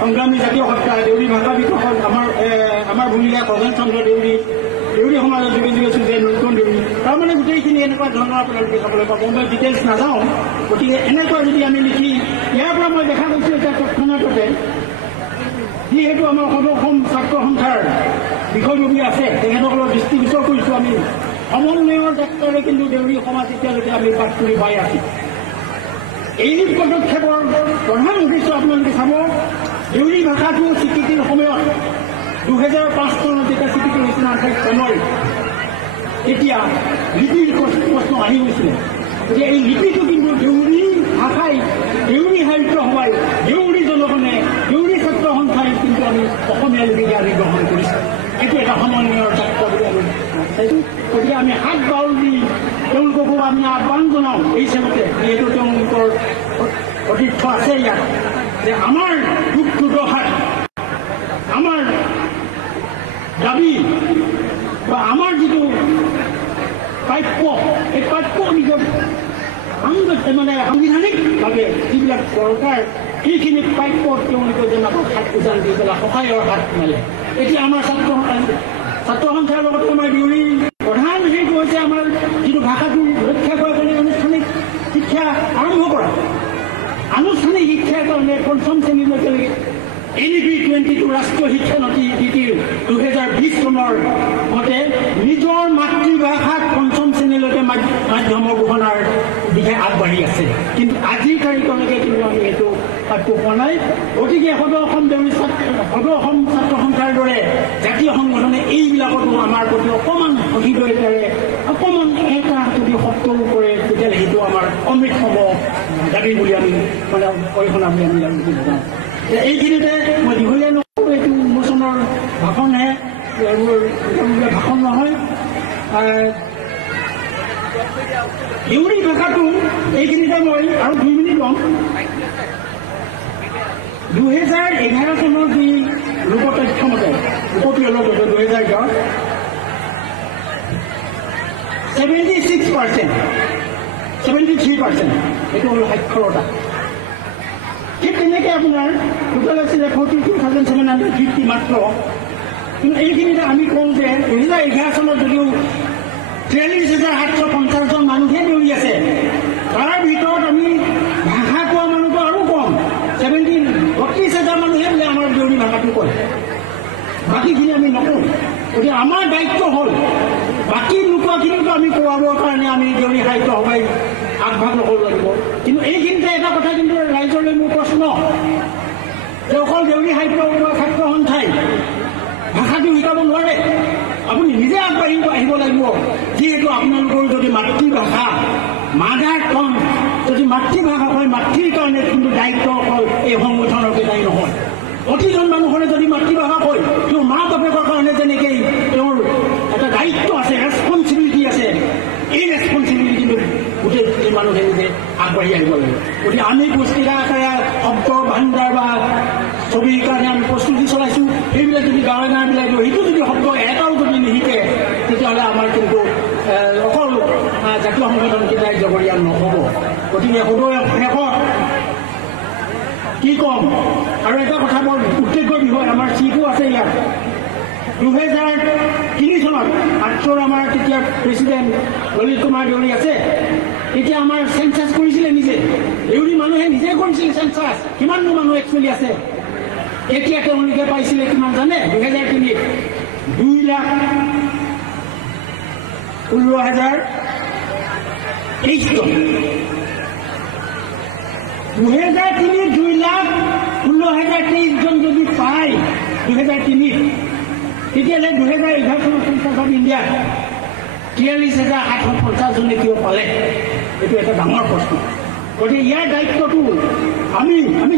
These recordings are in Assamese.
সংগ্ৰামী জাতীয় সত্তা দেউৰী ভাষা বিকাশত আমাৰ ভূমিকা প্ৰধান চন্দ্ৰ দেউৰী সমাজৰ যোগে যোগে চুজে নতুন দেউৰী তাৰমানে গোটেইখিনি এনেকুৱা ধৰণৰ আপোনালোকে চাবলৈ পাব মই ডিটেইলছ নাযাওঁ গতিকে এনেকুৱা যদি আমি লিখি ইয়াৰ পৰা মই দেখা পাইছোঁ এতিয়া তৎক্ষণাততে যিহেতু আমাৰ সৰ্বঅসম ছাত্ৰ সন্থাৰ বিষয়ববী আছে তেখেতসকলৰ দৃষ্টিগোচৰ কৰিছোঁ আমি সমন্বয়ৰ যাত্ৰাৰে কিন্তু দেউৰী সমাজ এতিয়ালৈকে আমি বাট কৰি পাই আছোঁ এই পদক্ষেপৰ প্ৰধান উদ্দেশ্য আপোনালোকে চাব দেউৰী ভাষাটো স্বীকৃতিৰ সময়ত 2005 চনত যেতিয়া স্বীকৃতি হৈছিল 28 জানুৱাৰী তেতিয়া লিপিৰ প্ৰশ্ন আহি গৈছিলে যে এই লিপিটো কিন্তু দেউৰী ভাষাই দেউৰী সাহিত্য সভাই দেউৰী জনগণে দেউৰী ছাত্ৰ সন্থাই কিন্তু আমি অসমীয়া লিপিকে আমি গ্ৰহণ কৰিছোঁ এইটো এটা সমন্বয়ৰ যাত্ৰা বুলি আমি গতিকে আমি হাত বাউল দি তেওঁলোককো আমি আহ্বান জনাওঁ এই হিচাপতে যিহেতু তেওঁলোকৰ অতিথ্য আছে ইয়াত যে আমাৰ দুখ দুৰ্দশাত আমাৰ দাবী বা আমাৰ যিটো প্ৰাপ্য এই প্ৰাপ্য নিজৰ মানে সাংবিধানিকভাৱে যিবিলাক দৰকাৰ সেইখিনি প্ৰাপ্য তেওঁলোকে যেন আকৌ হাত উজান দি পেলাই সহায়ৰ হাত মেলে এতিয়া আমাৰ ছাত্ৰ সন্থাৰ লগতে আমাৰ দেউৰী প্ৰধান সেইটো হৈছে আমাৰ যিটো ভাষাটো ৰক্ষা কৰাৰ কাৰণে আনুষ্ঠানিক শিক্ষা আৰম্ভ কৰা আনুষ্ঠানিক শিক্ষাৰ কাৰণে পঞ্চম শ্ৰেণীলৈকে NEP 22 ৰাষ্ট্ৰীয় শিক্ষা নীতিৰ 2020 চনৰ মতে নিজৰ মাতৃভাষাত পঞ্চম শ্ৰেণীলৈকে মাধ্যমৰ ঘোষণাৰ দিশে আগবাঢ়ি আছে কিন্তু আজিৰ তাৰিখলৈকে কিন্তু আমি এইটো পাঠ্য পোৱা নাই গতিকে সদৌ অসম ছাত্ৰ সন্থাৰ দৰে জাতীয় সংগঠনে এইবিলাকতো আমাৰ প্ৰতি অকণমান সহৃদয়তাৰে অকণমান এটা যদি শব্দও কৰে তেতিয়াহ'লে সেইটো আমাৰ অমৃত হ'ব দাবী বুলি আমি মানে অৰিহণা বুলি আমি জনাওঁ এইখিনিতে মই দীঘলীয়া নকৰোঁ এইটো উন্মোচনৰ ভাষণহে ভাষণ নহয় দেউৰী ভাষাটো এইখিনিতে মই আৰু 2 মিনিট ল'ম 2011 চনৰ যি লোকতথ্য মতে লোকপিয়লৰ মতে 2011 73% এইটো হ'ল সাক্ষৰতা ঠিক তেনেকৈ আপোনাৰ টোটেল আছিলে 42,750 মাত্ৰ কিন্তু এইখিনিতে আমি কওঁ যে 2011 চনত যদিও 43,750 জন মানুহে দেউৰী আছে তাৰ ভিতৰত আমি ভাষা কোৱা মানুহটো আৰু কম 32,000 মানুহে বোলে আমাৰ দেউৰী ভাষাটো কয় বাকীখিনি আমি নকওঁ গতিকে আমাৰ দায়িত্ব হ'ল বাকী নোকোৱাখিনিতো আমি কোৱাবৰ কাৰণে আমি দেউৰী সাহিত্য সভাই আগভাগ ল'ব লাগিব কিন্তু এইখিনিতে এটা কথা কিন্তু ৰাইজলৈ মোৰ প্ৰশ্ন যে অকল দেউৰী সাহিত্য সভা ছাত্ৰ সন্থাই ভাষাটো শিকাব নোৱাৰে আপুনি নিজে আগবাঢ়ি আহিব লাগিব যিহেতু আপোনালোকৰ যদি মাতৃভাষা মাদাৰ টং যদি মাতৃভাষা হয় মাতৃৰ কাৰণে কিন্তু দায়িত্ব অকল এই সংগঠনৰ কেইটাই নহয় প্ৰতিজন মানুহৰে যদি মাতৃভাষা কয় তেওঁৰ মা বাপেকৰ কাৰণে যেনেকৈ তেওঁৰ এটা দায়িত্ব আছে ৰেছপনচিবিলিটি আছে এই ৰেছপনচিবিলিটি কিন্তু গোটেই মানুহে নিজে আগবাঢ়ি আহিব লাগিব গতিকে আমি পুস্তিকা আকাৰে শব্দ ভাণ্ডাৰ বা ছবিৰ কাৰণে আমি প্ৰস্তুতি চলাইছোঁ সেইবিলাক যদি গাঁৱে গাঁৱবিলাক সেইটো যদি শব্দ এটাও যদি নিশিকে তেতিয়াহ'লে আমাৰ কিন্তু অকল জাতীয় সংগঠনকেইটাই জগৰীয়া নহ'ব গতিকে সদৌ শেষত কি ক'ম আৰু এটা কথা বৰ উদ্বেগৰ বিষয় আমাৰ চিটো আছে ইয়াত 2003 চনত 8 আমাৰ তেতিয়া প্ৰেচিডেণ্ট ললিত কুমাৰ দেউৰী আছে তেতিয়া আমাৰ চেঞ্চাছ কৰিছিলে নিজে দেউৰী মানুহে নিজে কৰিছিলে চেঞ্চাছ কিমাননো মানুহ একচুৱেলি আছে এতিয়া তেওঁলোকে পাইছিলে কিমান জানে 2003 2,16,023 জন 2003 2,16,023 জন যদি পায় 2003 তেতিয়াহ'লে 2011 চনৰ চেঞ্চাছ অফ ইণ্ডিয়া 43,750 জনে কিয় পালে এইটো এটা ডাঙৰ প্ৰশ্ন গতিকে ইয়াৰ দায়িত্বটো আমি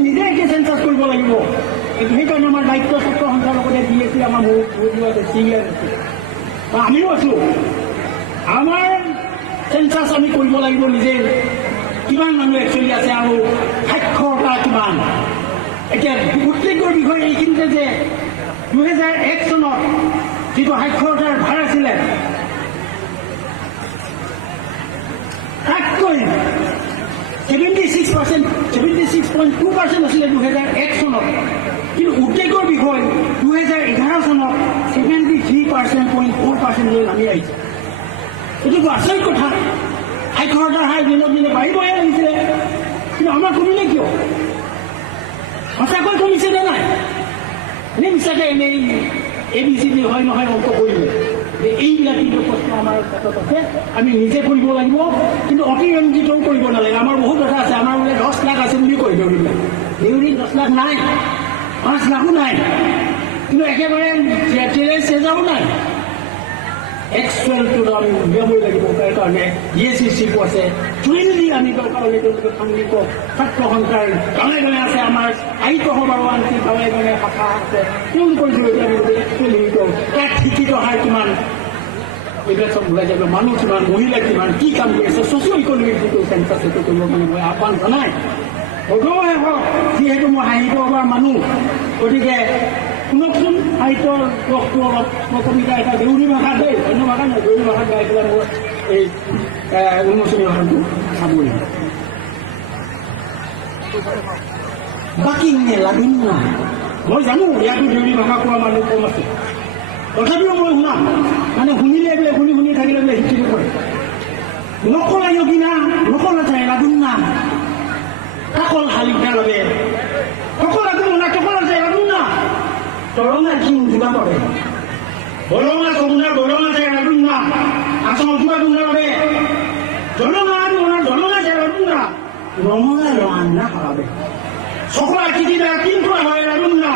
নিজে এতিয়া চেঞ্চাছ কৰিব লাগিব সেইকাৰণে আমাৰ দায়িত্ব ছাত্ৰ সন্থাৰ লগতে DSC আমাৰ চিনিয়ৰ আছে বা আমিও আছোঁ আমাৰ চেঞ্চাছ আমি কৰিব লাগিব নিজে কিমান মানুহ একচুৱেলি আছে আৰু সাক্ষৰতা কিমান এতিয়া উদ্বেগৰ বিষয় এইখিনিতে যে 2001 চনত যিটো সাক্ষৰতাৰ ভাৰ আছিলে তাতকৈ 76.2% আছিলে 2001 চনত 37.4% নামি আহিছে এইটো আচৰিত কথা সাক্ষৰতাৰ হাৰ দিনক দিনে বাঢ়িবহে লাগিছিলে কিন্তু আমাৰ কমিলে কিয় সঁচাকৈ কমিছে নে নাই এনেই মিছাকে এনেই ABCD হয় নহয় অংক কৰিলে এইবিলাক কিন্তু প্ৰশ্ন আমাৰ ক্ষেত্ৰত আছে আমি নিজে কৰিব লাগিব কিন্তু অতিৰঞ্জিতও কৰিব নালাগে আমাৰ বহুত কথা আছে আমাৰ বোলে 10 লাখ আছে বুলি কৈ দেউৰীবিলাক দেউৰী 10 লাখ নাই 5 লাখো নাই কিন্তু একেবাৰে চেজাও নাই এক্সুৱেলটো আমি উলিয়াবই লাগিব তাৰ কাৰণে ESCP আছে টুইনলি আমি দৰকাৰ হ'লে তেওঁলোকে সাংগীক ছাত্ৰ সন্থাৰ গাঁৱে গাঁৱে আছে আমাৰ সাহিত্য সভাৰ আনকি গাঁৱে গাঁৱে শাখা আছে তেওঁলোকৰ জৰিয়তে আমি এক্সুৱেলি তাত শিক্ষিত হাৰ কিমান এইবিলাক চব ওলাই যাব মানুহ কিমান মহিলা কিমান কি কাম কৰিছে ছ'চিঅ' ইকনমিক যিটো চেঞ্চাছ সেইটো কৰিব মানে মই আহ্বান জনাই ভগৱানে হওক যিহেতু মই সাহিত্য সভাৰ মানুহ গতিকে শুনকচোন সাহিত্যৰ ৰসটো অলপ মই কবিতা এটা দেউৰী ভাষা দেই অন্য ভাষা নহয় দেউৰী ভাষাত গাই পেলাই মই এই উন্মোচনী ভাষাটো চাবই বাকী নেলাগিম নাই মই জানো ইয়াতো দেউৰী ভাষা কোৱা মানুহ কম আছে তথাপিও মই শুনাম মানে শুনিলে বোলে শুনি থাকিলে বোলে শিক্ষিত কৰে নকলাই কিনা নকলা যায় লাগুন না কাকল শালিকা লাগে সকলা না সকলা যায় লাগুন না তরঙ্গা কি উঠবা করে বলঙ্গা কমুনা বলঙ্গা যায় লাগুন না আসল উঠবা দুনা হবে জলঙ্গা যায় লাগুন না রঙা রান্না করাবে সকলা চিঠিটা কিন্তু হয় লাগুন না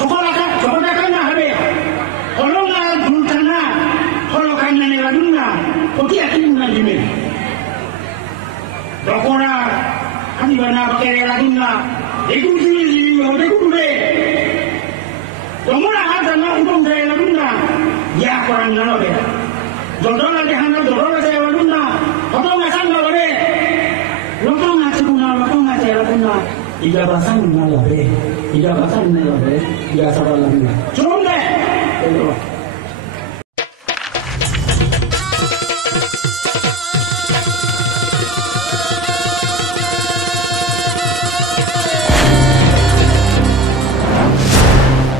সকলা ঝগড়া কান্না হবে বলঙ্গা ভুলটা না হলো কান্না লাগুন না অতি একদিন না দিবে দকরা আনিবা না বাকে লাগুন না দেখুছি দেখুরে তোমরা হাত না উঠুন যায় লাগুন না ইয়া করান না হবে যন্ত্রণা দেখানো যন্ত্রণা যায় লাগুন না কত মাসান না হবে লতং আছে লাগুন না ইগা বাসান না হবে ইগা সাবার লাগুন না চলুন দে